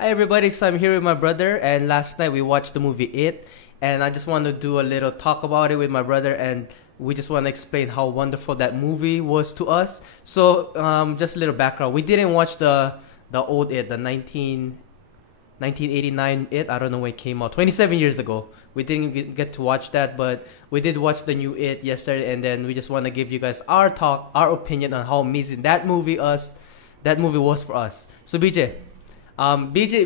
Hi everybody, so I'm here with my brother, and last night we watched the movie It, and I just want to do a little talk about it with my brother, and we just want to explain how wonderful that movie was to us. So, just a little background. We didn't watch the old It, the 1989 It. I don't know when it came out, 27 years ago. We didn't get to watch that, but we did watch the new It yesterday, and then we just want to give you guys our opinion on how amazing that movie was for us. So BJ,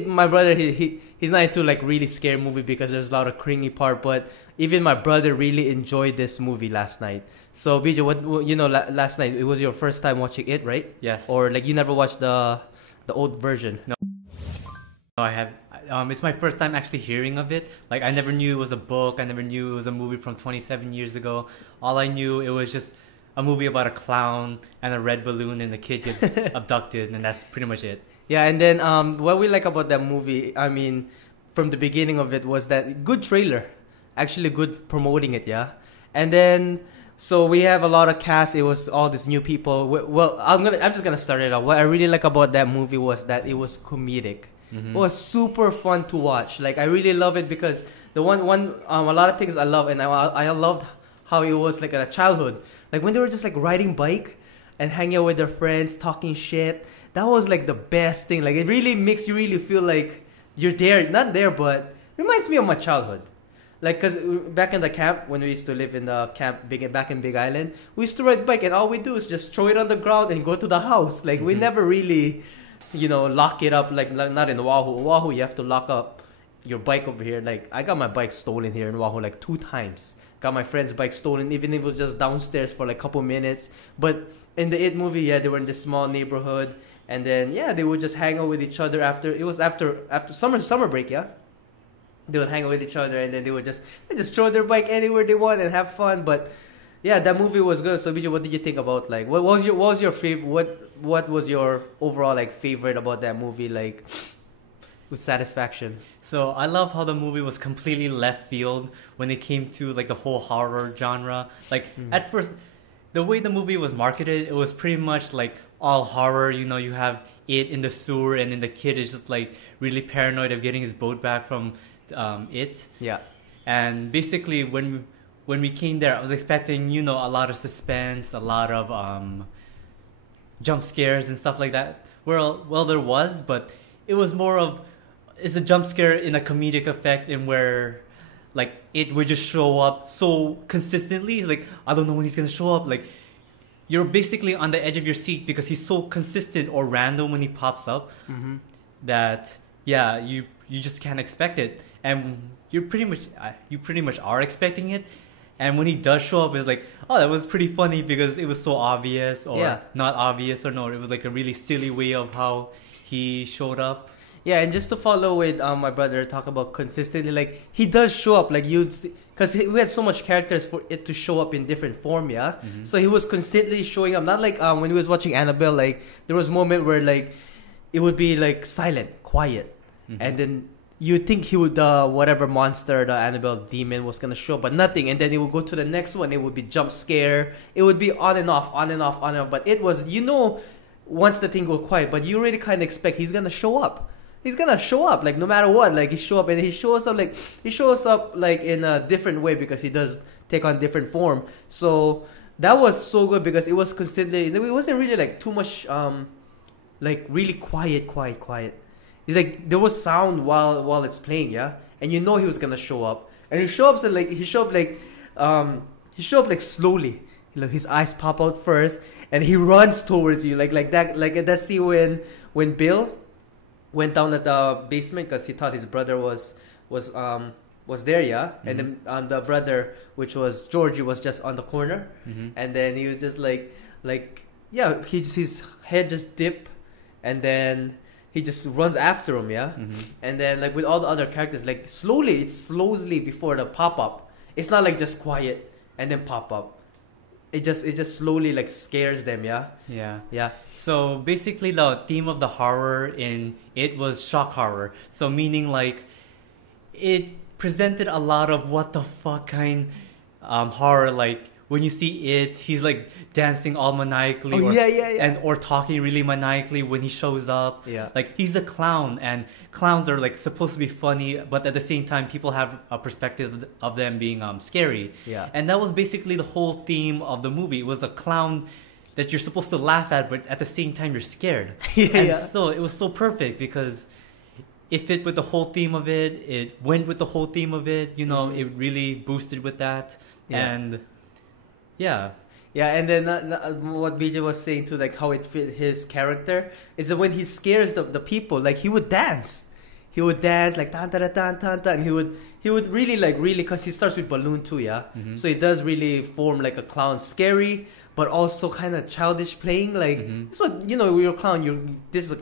my brother, he's not into like really scary movie because there's a lot of cringy part, but even my brother really enjoyed this movie last night. So BJ, last night it was your first time watching it, right? Yes. Or like you never watched the old version? No, I have. It's my first time actually hearing of it. Like I never knew it was a book. I never knew it was a movie from 27 years ago. All I knew it was just a movie about a clown and a red balloon and the kid gets abducted, and that's pretty much it. Yeah, and then what we like about that movie, I mean, from the beginning of it was that good trailer, actually good promoting it, yeah. And then so we have a lot of cast. It was all these new people. Well, I'm just gonna start it off. What I really like about that movie was that it was comedic. Mm-hmm. It was super fun to watch. Like I really love it because a lot of things I love, and I loved how it was like a childhood, like when they were just like riding bike and hanging out with their friends, talking shit. That was like the best thing. Like it really makes you really feel like you're there, not there, but reminds me of my childhood. Like, cause back in the camp, when we used to live in the camp back in Big Island, we used to ride bike, and all we do is just throw it on the ground and go to the house. Like we never really, lock it up. Like not in Oahu. Oahu, you have to lock up your bike over here. Like I got my bike stolen here in Oahu like 2 times. Got my friend's bike stolen, even if it was just downstairs for like a couple minutes. But in the It movie, yeah, they were in this small neighborhood. And then they would just hang out with each other after summer break, yeah. They would hang out with each other, and then they just throw their bike anywhere they want and have fun. But yeah, that movie was good. So Vijay, what did you think about like what was your favorite? What was your overall like favorite about that movie? Like with satisfaction. So I love how the movie was completely left field when it came to like the whole horror genre. Like at first, the way the movie was marketed, it was pretty much like all horror. You have it in the sewer, and then the kid is just like really paranoid of getting his boat back from it. Yeah. And basically, when we came there, I was expecting a lot of suspense, a lot of jump scares and stuff like that. Well, there was, but it was more of it's a jump scare in a comedic effect, in where like it would just show up so consistently. Like I don't know when he's gonna show up. Like you're basically on the edge of your seat because he's so consistent or random when he pops up that you just can't expect it, and you pretty much are expecting it. And when he does show up, it's like, oh, that was pretty funny because it was so obvious, or not obvious, or no, it was like a really silly way of how he showed up. Yeah, and just to follow with my brother, talk about consistently, like he does show up, like because we had so much characters for it to show up in different form, yeah. So he was constantly showing up. Not like when he was watching Annabelle, like there was a moment where like it would be like silent, quiet, and then you'd think he would whatever monster, the Annabelle demon, was gonna show, but nothing. And then it would go to the next one. It would be jump scare. It would be on and off, on and off, on and off. But it was once the thing goes quiet, but you really kind of expect he's gonna show up. He's gonna show up like no matter what. Like he shows up like in a different way because he does take on different form. So that was so good because it was constantly. It wasn't really like too much like really quiet. It's like there was sound while it's playing, yeah, and he was gonna show up, and he shows up like slowly. Like his eyes pop out first, and he runs towards you like that scene when Bill went down at the basement because he thought his brother was there, yeah, and then the brother, which was Georgie, was just on the corner, and then he was just his head just dipped, and then he just runs after him, yeah, and then like with all the other characters, like slowly before the pop up. It's not like just quiet and then pop up. It just slowly like scares them, yeah. Yeah. So basically, the theme of the horror in it was shock horror. So meaning like it presented a lot of what the fuck kind horror, like when you see it, he's like dancing all maniacally, Oh, or, yeah, yeah, yeah. and or talking really maniacally when he shows up. Yeah. Like he's a clown, and clowns are like supposed to be funny, but at the same time, people have a perspective of them being scary. Yeah. And that was basically the whole theme of the movie. It was a clown that you're supposed to laugh at, but at the same time you're scared. And so it was so perfect because it fit with the whole theme of it. It went with the whole theme of it. You know, it really boosted with that. Yeah. And yeah. Yeah, and then what BJ was saying too, like how it fit his character, is that when he scares the people, like he would dance. He would dance like tan tan tan tan tan, and he would really because he starts with balloon too, yeah. Mhm. So it does really form like a clown, scary but also kind of childish playing. Like that's what when you're a clown, this is a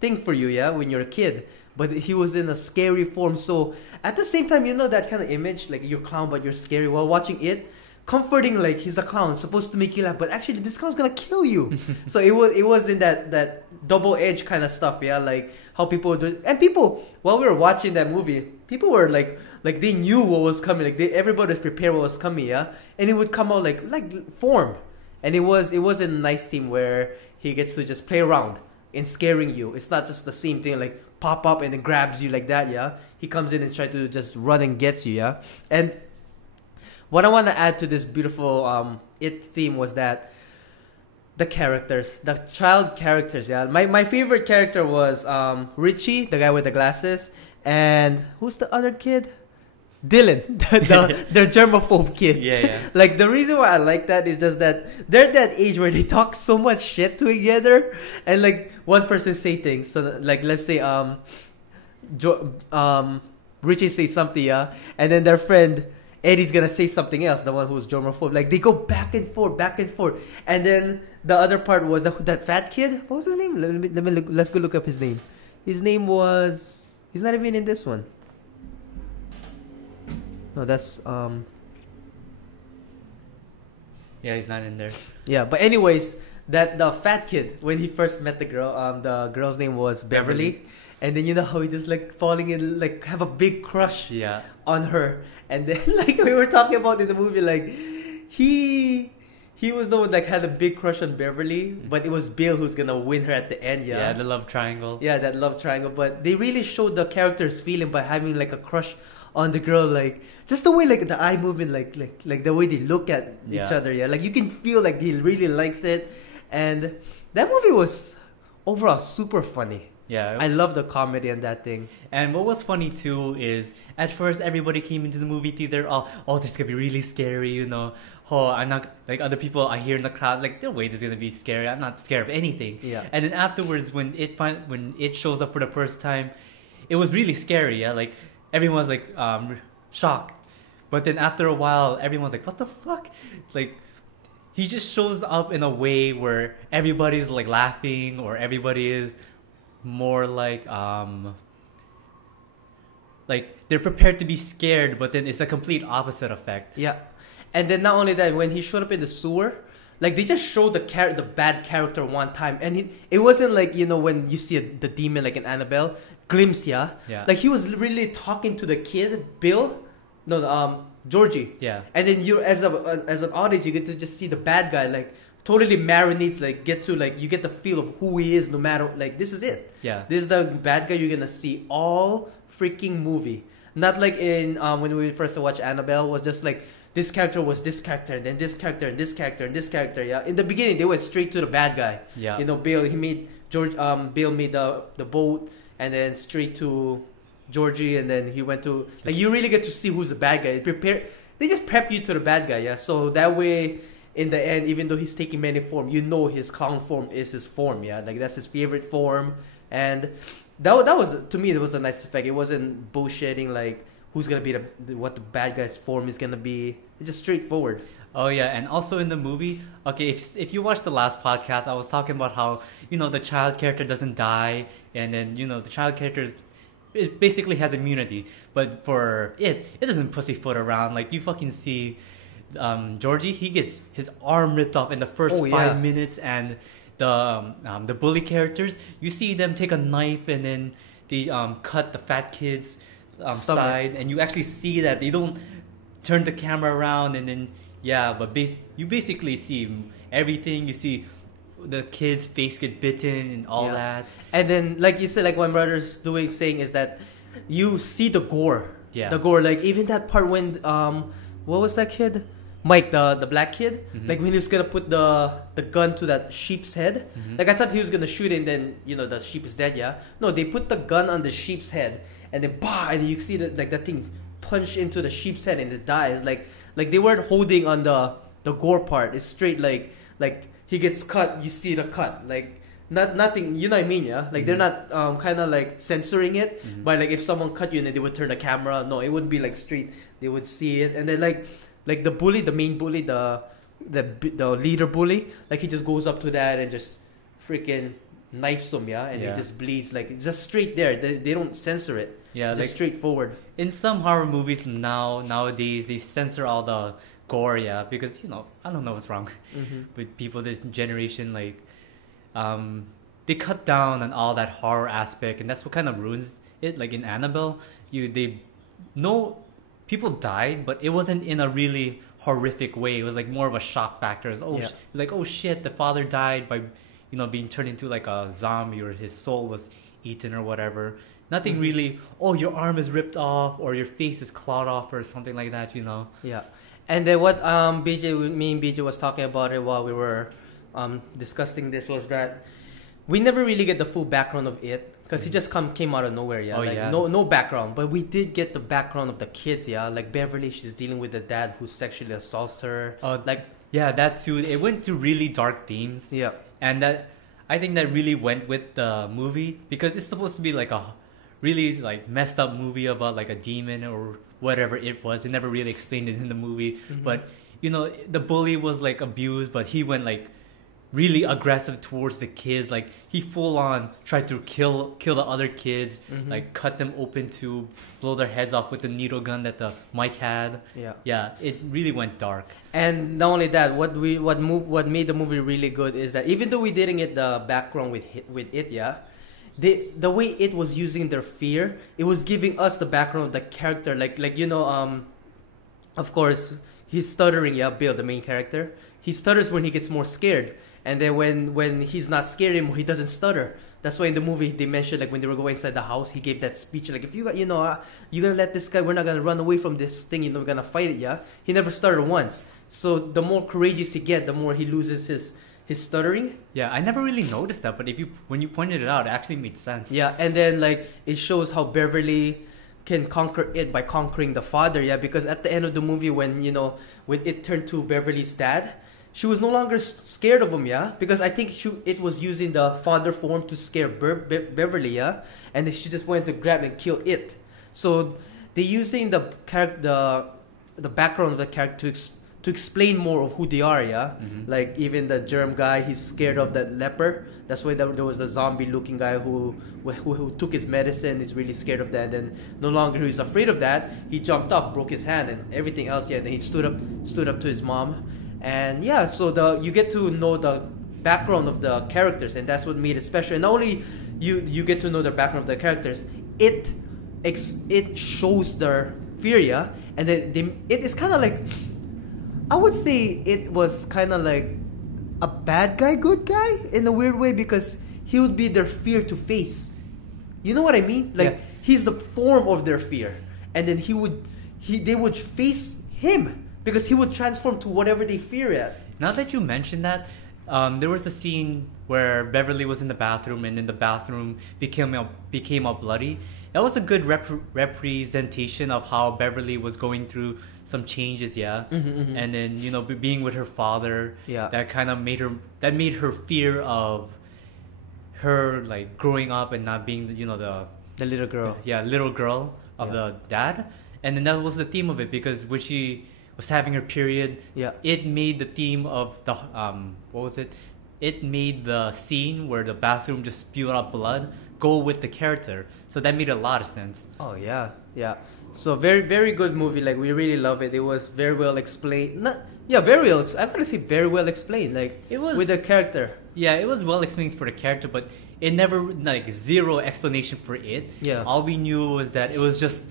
thing for you, yeah, when you're a kid. But he was in a scary form, so at the same time, that kind of image, like you're a clown but you're scary while watching it. Comforting, like he's a clown, supposed to make you laugh, but actually this clown's gonna kill you. So it was in that double edged kind of stuff, yeah, like how people do. And people, while we were watching that movie, people were like they knew what was coming, like everybody was prepared what was coming, yeah, and it would come out like form, and it was a nice theme where he gets to just play around in scaring you. It's not just the same thing like pop up and then grabs you like that, yeah. He comes in and try to just run and gets you, yeah, and. What I want to add to this beautiful It theme was that the characters, the child characters, yeah. My favorite character was Richie, the guy with the glasses, and who's the other kid? Dylan, the germaphobe kid. Yeah. Like the reason why I like that is just that they're at that age where they talk so much shit together, and like one person say things. So like let's say Richie say something, yeah, and then their friend Eddie's gonna say something else, the one who's germaphobe. Like they go back and forth, and then the other part was that fat kid. What was his name? Let's go look up his name. His name was. He's not even in this one. No, that's Yeah, he's not in there. Yeah, but anyways, the fat kid when he first met the girl's name was Beverly. And then you know how he just like falling in, like have a big crush on her. And then like we were talking about in the movie, like he was the one that had a big crush on Beverly, but it was Bill who's gonna win her at the end, yeah. Yeah, the love triangle. Yeah, that love triangle. But they really showed the character's feeling by having like a crush on the girl, like just the way like the eye movement, like the way they look at each other, yeah. Like you can feel like he really likes it. And that movie was overall super funny. Yeah, I love the comedy and that thing. And what was funny too is at first everybody came into the movie theater, oh, this is gonna be really scary, you know. Oh, I'm not like other people I hear in the crowd, like their wait is gonna be scary. I'm not scared of anything. Yeah. And then afterwards, when it shows up for the first time, it was really scary. Yeah, like everyone's like shocked. But then after a while, everyone's like, what the fuck? Like he just shows up in a way where everybody's like laughing, or everybody is more like they're prepared to be scared, but then it's a complete opposite effect. Yeah. And then not only that, when he showed up in the sewer, like they just showed the bad character one time, and it wasn't like when you see the demon like in Annabelle glimpse, yeah. Like he was really talking to the kid Bill, Georgie. Yeah. And then you as an audience you get to just see the bad guy like totally marinates, like you get the feel of who he is, no matter, like this is it. Yeah. This is the bad guy you're gonna see all freaking movie. Not like in when we first watched Annabelle, was just like this character was this character, and then this character, and this character, and this character. Yeah. In the beginning, they went straight to the bad guy. Yeah. Bill. He made Bill made the boat, and then straight to Georgie, and then he went to like you really get to see who's the bad guy. They just prep you to the bad guy. Yeah. So that way, in the end, even though he's taking many forms, his clown form is his form. Yeah. Like that's his favorite form, and that was, to me, it was a nice effect. It wasn't bullshitting like who's gonna be what the bad guy's form is gonna be. It's just straightforward. Oh yeah, and also in the movie, okay, if you watched the last podcast, I was talking about how the child character doesn't die, and then the child character it basically has immunity, but for it doesn't pussyfoot around. Like you fucking see, Georgie, he gets his arm ripped off in the first 5 minutes, and the bully characters, you see them take a knife and then they cut the fat kid's side, and you actually see that they don't turn the camera around, and then Yeah, but you basically see everything. You see the kid's face get bitten and all that. And then, like you said, like what my brother's saying is that you see the gore. Yeah. The gore, like even that part when what was that kid? Mike, the black kid, like when he was gonna put the gun to that sheep's head, like I thought he was gonna shoot it and then the sheep is dead. Yeah, no, they put the gun on the sheep's head and then and you see that thing punch into the sheep's head and it dies. Like they weren't holding on the gore part. It's straight like he gets cut, you see the cut, like nothing. You know what I mean? Yeah, like they're not kind of like censoring it, but like if someone cut you and then they would turn the camera, no, it would be like straight. They would see it and then like the bully, the main bully, the leader bully, like he just goes up to that and just freaking knifes him, and he just bleeds, like it's just straight there. They don't censor it. Yeah, just like straightforward. In some horror movies nowadays, they censor all the gore, because I don't know what's wrong with people this generation. Like, they cut down on all that horror aspect, and that's what kind of ruins it. Like in Annabelle, people died, but it wasn't in a really horrific way. It was like more of a shock factor. Like, oh shit, the father died by, being turned into like a zombie, or his soul was eaten or whatever. Nothing really, oh, your arm is ripped off or your face is clawed off or something like that, Yeah. And then what me and BJ was talking about it while we were discussing this was that we never really get the full background of it. Because he just came out of nowhere, no background. But we did get the background of the kids, like Beverly, she's dealing with the dad who sexually assaults her. That too. It went to really dark themes. Yeah. And I think that really went with the movie, because it's supposed to be like a really like messed up movie about like a demon or whatever it was. It never really explained it in the movie. But, the bully was like abused, but he went like really aggressive towards the kids. Like he full on tried to kill the other kids, like cut them open to blow their heads off with the needle gun that the Mike had. Yeah, it really went dark. And not only that, what made the movie really good is that even though we didn't get the background with it, the way it was using their fear, it was giving us the background of the character. Of course he's stuttering. Bill, the main character, he stutters when he gets more scared. And then when he's not scared anymore, he doesn't stutter. That's why in the movie they mentioned, like when they were going inside the house, he gave that speech like, if you got, you're gonna let this guy, we're not gonna run away from this thing, we're gonna fight it. He never stuttered once. So the more courageous he get, the more he loses his stuttering. Yeah, I never really noticed that, but when you pointed it out, it actually made sense. Yeah, and then like it shows how Beverly can conquer it by conquering the father. Because at the end of the movie, when it turned to Beverly's dad, she was no longer scared of him, because I think it was using the father form to scare Beverly, and then she just went to grab and kill it. So they're using the background of the character to explain more of who they are, Like even the germ guy, he's scared of that leper. That's why there was the zombie-looking guy who took his medicine. He's really scared of that. And no longer he's afraid of that. He jumped up, broke his hand, and everything else. And then he stood up to his mom. And so you get to know the background of the characters, and that's what made it special. And not only you get to know the background of the characters, it shows their fear, and then it is kind of like, I would say it was kind of like a bad guy, good guy in a weird way, because he would be their fear to face. You know what I mean? Like he's the form of their fear, and then they would face him. Because he would transform to whatever they fear at. Now that you mentioned that, there was a scene where Beverly was in the bathroom, and then the bathroom became all bloody. That was a good representation of how Beverly was going through some changes, and then being with her father, that kind of made her fear of her like growing up and not being the little girl, little girl of the dad. And then that was the theme of it, because when she was having her period, it made the theme of the what was it? It made the scene where the bathroom just spewed out blood go with the character. So that made a lot of sense. Oh yeah. So very, very good movie. Like we really love it. It was very well explained. Very well. I'm gonna say very well explained. Like it was with the character. Yeah, it was well explained for the character, but it never like zero explanation for it. All we knew was that it was just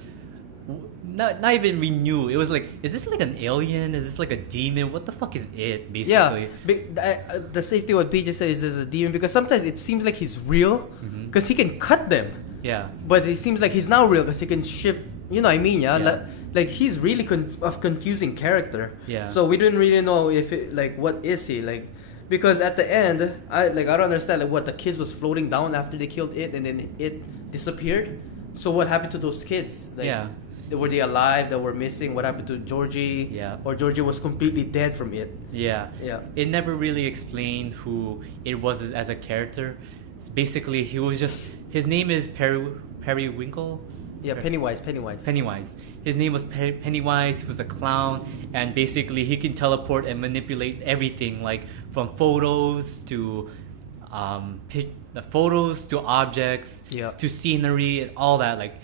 not even we knew. It was like, is this like an alien? Is this like a demon? What the fuck is it? Yeah, Basically. the safety what PJ says is a demon because sometimes it seems like he's real because he can cut them. Yeah. But it seems like he's not real because he can shift. You know what I mean? Yeah. Yeah. Like he's really confusing character. Yeah. So we didn't really know if it, like what is he like, because at the end I don't understand like what the kids was floating down after they killed it and then it disappeared. So what happened to those kids? Like, Yeah. were they alive? That were missing? What happened to Georgie? Yeah. Or Georgie was completely dead from it? Yeah. Yeah. It never really explained who it was as a character. Basically, he was just, his name is Periwinkle. Yeah, Pennywise. Pennywise. His name was Pennywise. He was a clown, and basically he can teleport and manipulate everything, like from photos to the photos to objects, Yeah. to scenery and all that. Like,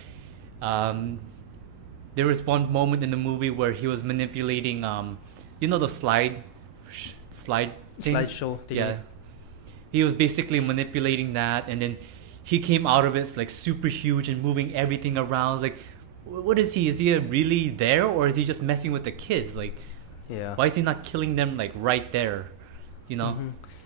there was one moment in the movie where he was manipulating, you know, the slide things? Slideshow thing. Yeah. He was basically manipulating that, and then he came out of it like super huge and moving everything around. Like, what is he? Is he really there, or is he just messing with the kids? Like, Yeah. why is he not killing them like right there? You know?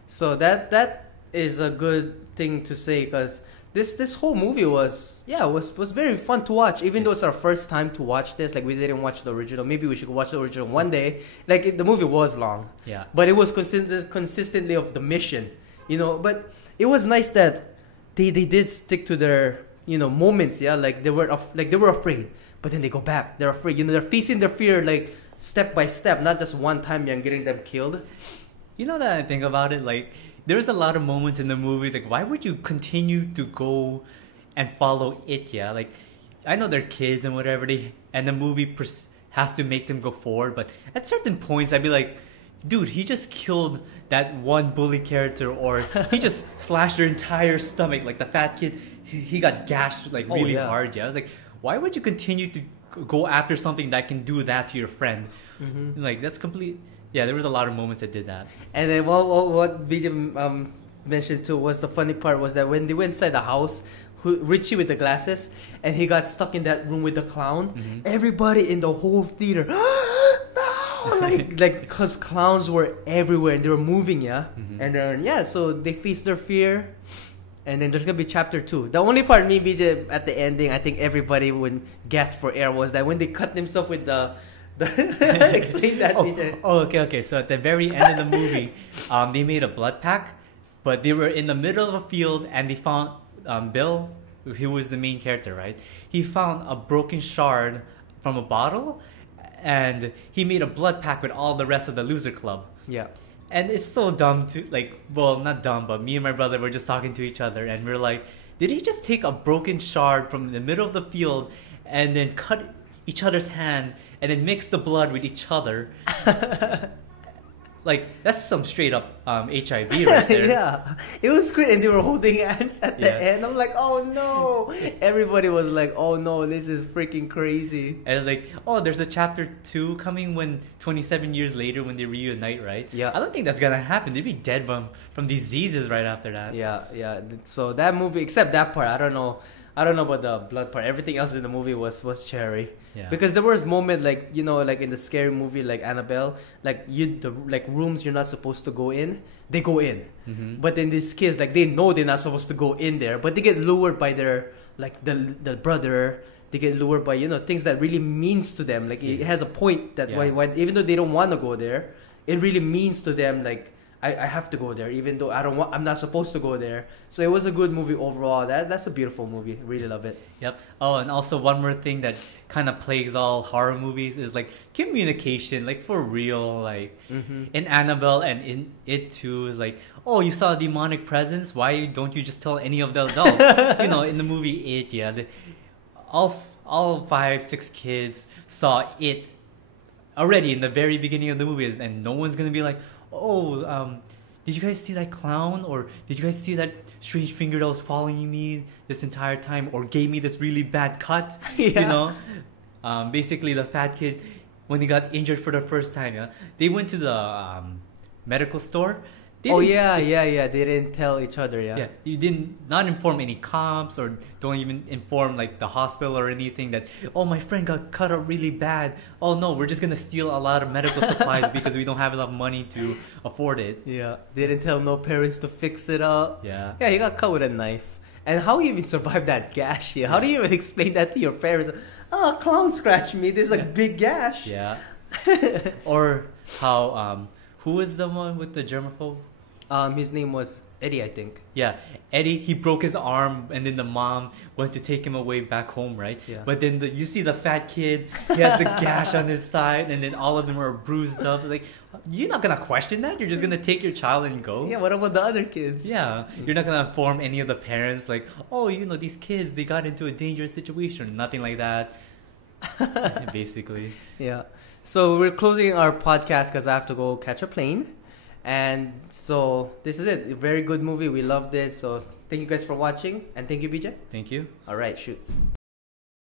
So that is a good thing to say because this whole movie was very fun to watch. Even though it's our first time to watch this, like we didn't watch the original. Maybe we should watch the original one day. Like the movie was long, Yeah. but it was consistently of the mission, you know. But it was nice that they did stick to their moments. Yeah, like they were afraid, but then they go back. They're afraid. They're facing their fear like step by step, not just one time and getting them killed. You know that I think about it, like there's a lot of moments in the movies like why would you continue to go and follow it? Yeah, like I know they're kids and whatever and the movie has to make them go forward, but at certain points I'd be like, dude, he just killed that one bully character, or he just slashed their entire stomach, like the fat kid, he got gashed like really hard. Yeah, I was like, why would you continue to go after something that can do that to your friend? Like that's complete. Yeah, there was a lot of moments that did that. And then what Vijay mentioned too was the funny part was that when they went inside the house, Richie with the glasses, and he got stuck in that room with the clown, everybody in the whole theater, no, like because clowns were everywhere and they were moving, and then so they faced their fear. And then there's gonna be chapter 2. The only part me, Vijay, at the ending, I think everybody would gasp for air was that when they cut themselves with the explain that, Vijay. Okay. So at the very end of the movie, they made a blood pack, but they were in the middle of a field and they found Bill, who was the main character, right? He found a broken shard from a bottle, and he made a blood pack with all the rest of the loser club. Yeah. And it's so dumb to not dumb, but me and my brother were just talking to each other, and we're like, did he just take a broken shard from the middle of the field and then cut each other's hand and then mix the blood with each other? Like, that's some straight up HIV right there. Yeah, it was great, and they were holding hands at the end. I'm like, oh no! Everybody was like, oh no, this is freaking crazy. And it's like, oh, there's a chapter 2 coming when 27 years later when they reunite, right? Yeah. I don't think that's gonna happen. They'd be dead from diseases right after that. Yeah. So that movie, except that part, I don't know about the blood part. Everything else in the movie was cherry. Yeah. Because there was moment like like in the scary movie like Annabelle, like rooms you're not supposed to go in, they go in. But then these kids like they know they're not supposed to go in there, but they get lured by their like the brother. They get lured by things that really means to them. Like it has a point that why even though they don't want to go there, it really means to them. Like I have to go there, even though I'm not supposed to go there. So it was a good movie overall. That's a beautiful movie. Really love it. Yep. Oh, and also one more thing that kind of plagues all horror movies is like communication, like for real. Like in Annabelle and in It Too, is like, oh, you saw a demonic presence. Why don't you just tell any of the adults? In the movie It, all 5-6 kids saw it already in the very beginning of the movie, and no one's gonna be like, oh, did you guys see that clown? Or did you guys see that strange finger that was following me this entire time? Or gave me this really bad cut? Basically, the fat kid, when he got injured for the first time, they went to the medical store. Oh yeah. They didn't tell each other. Yeah, you didn't not inform any cops or don't even inform like the hospital or anything that, oh, my friend got cut up really bad. Oh no, we're just gonna steal a lot of medical supplies because we don't have enough money to afford it. Yeah, they didn't tell no parents to fix it up. Yeah. Yeah, he got cut with a knife. And how he even survived that gash here? How do you even explain that to your parents? Oh, a clown scratched me. This is a big gash. Yeah. Or how who is the one with the germaphobe? His name was Eddie, I think. Yeah, Eddie, he broke his arm and then the mom went to take him away back home, right? Yeah. But then you see the fat kid, he has the gash on his side and then all of them are bruised up. Like, you're not gonna question that? You're just gonna take your child and go? Yeah, what about the other kids? Yeah, you're not gonna inform any of the parents like, oh, these kids, they got into a dangerous situation. Nothing like that. Basically. Yeah. So we're closing our podcast because I have to go catch a plane. And so this is it. A very good movie. We loved it. So thank you guys for watching. And thank you, BJ. Thank you. All right, shoots.